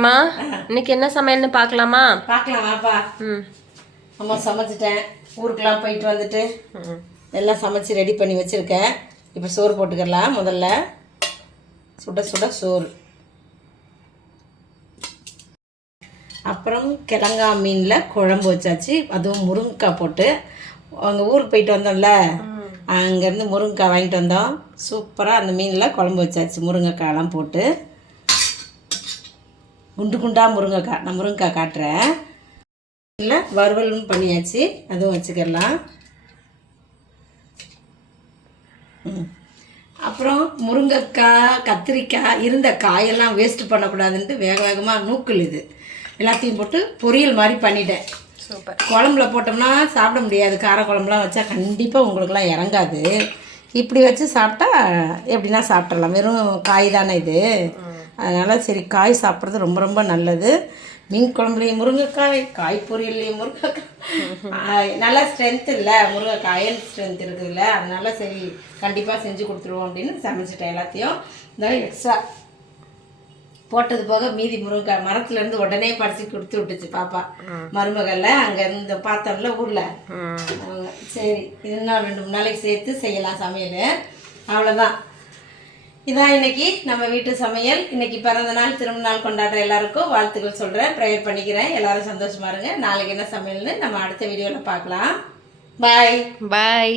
அம்மா இன்னைக்கு என்ன சமையல்னு பார்க்கலாமா? பார்க்கலாம் வாப்பா. அம்மா சமைச்சிட்டேன். ஊருக்கெல்லாம் போயிட்டு வந்துட்டு எல்லாம் சமைச்சு ரெடி பண்ணி வச்சுருக்கேன். இப்போ சோறு போட்டுக்கலாம். முதல்ல சுட சுட சோறு, அப்புறம் கிழங்கா மீனில் குழம்பு வச்சாச்சு. அதுவும் முருங்கைக்காய் போட்டு. அங்கே ஊருக்கு போயிட்டு வந்தோம்ல, அங்கேருந்து முருங்கைக்காய் வாங்கிட்டு வந்தோம். சூப்பராக அந்த மீனில் குழம்பு வச்சாச்சு. முருங்கைக்காயெல்லாம் போட்டு குண்டு குண்டாக முருங்கைக்காய். நான் முருங்கைக்காய் காட்டுறேன். இல்லை வறுவலும் பண்ணியாச்சு, அதுவும் வச்சுக்கலாம். அப்புறம் முருங்கைக்காய், கத்திரிக்காய் இருந்த காயெல்லாம் வேஸ்ட் பண்ணக்கூடாதுன்ட்டு வேக வேகமாக நூக்கல் இது எல்லாத்தையும் போட்டு பொரியல் மாதிரி பண்ணிட்டேன். சூப்பர். குழம்புல போட்டோம்னா சாப்பிட முடியாது. கார குழம்புலாம் வச்சா கண்டிப்பாக உங்களுக்குலாம் இறங்காது. இப்படி வச்சு சாப்பிட்டா எப்படின்னா சாப்பிட்றலாம். வெறும் காய் தானே இது. அதனால் சரி, காய் சாப்பிட்றது ரொம்ப ரொம்ப நல்லது. மீன் குழம்புலேயும் முருங்கைக்காய், காய் பொரியல்லையும் முருங்கைக்காய். நல்லா ஸ்ட்ரென்த் இல்லை, முருங்கைக்காய் ஸ்ட்ரென்த் இருக்குதுல்ல. அதனால சரி கண்டிப்பாக செஞ்சு கொடுத்துருவோம் அப்படின்னு சமைச்சிட்டேன். எல்லாத்தையும் இந்த எக்ஸ்ட்ரா போட்டது போக மீதி முருங்கைக்காய் மரத்துலேருந்து உடனே பறித்து கொடுத்து விட்டுச்சு பாப்பா மருமகளில். அங்கே இருந்து பார்த்தோம்ல ஊரில். சரி இன்னும் 2-3 நாளைக்கு சேர்த்து செய்யலாம் சமையல். அவ்வளோதான். இதான் இன்னைக்கு நம்ம வீட்டு சமையல். இன்னைக்கு பிறந்த நாள், திரும்ப நாள் கொண்டாடுற எல்லாருக்கும் வாழ்த்துக்கள் சொல்கிறேன், ப்ரேயர் பண்ணிக்கிறேன். எல்லாரும் சந்தோஷமா இருங்க. நாளைக்கு என்ன சமையல்னு நம்ம அடுத்த வீடியோவில் பார்க்கலாம். பாய்.